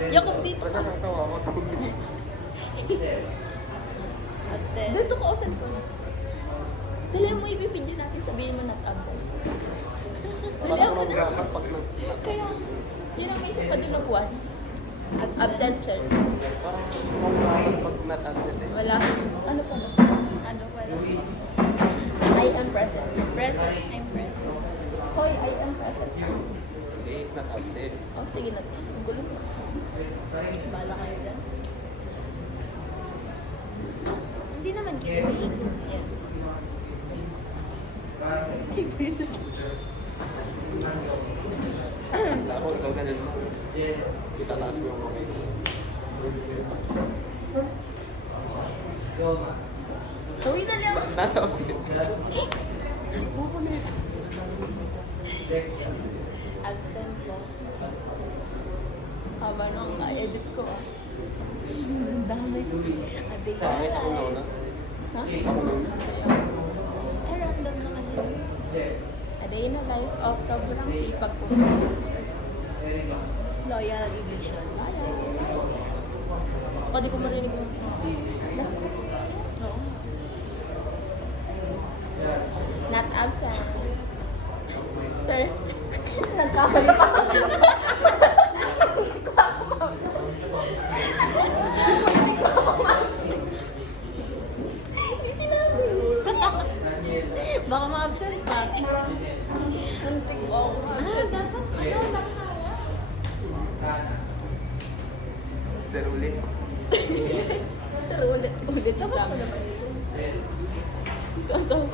Yakob dito. Nakakatawa ako. Tawag dito. Absent. Dito ko osan ko. Dali mo i-video natin, sabihin mo not absent. Dali Parang ako na. mag-grammar pag Kaya, yun ang may isa pa din na buwan. At absent, sir. Parang mag-grammar pag not absent eh. Wala. Ano pa ba? Ano pa lang? I am present. Present. I'm present. Hoy, I am present. Hindi, not absent. Oh, sige na. Ang gulo. Bahala kayo dyan. Hindi naman kita sa ikot. Yan. Ako, ikaw ganun mo. Itataas mo yung mga Uy, dali ako. not absent. Absent po. Haba nung edit ko ah. Ang dami. Ate Sa akin, ako na una. Ha? Ako na una. Eh, random na kasi. A day in a life of sobrang sipag po. Loyal division. Loyal. Ako di ko marinig mo. Last. Oo. Not absent. Sir. Nagkakala pa. Hindi sinabi. Baka ma-absent pa. Antik ko ako ma-absent. Dapat ano, nakakaya. Sir, ulit. Sir, ulit. Ulit. Tama ko naman. Totoo.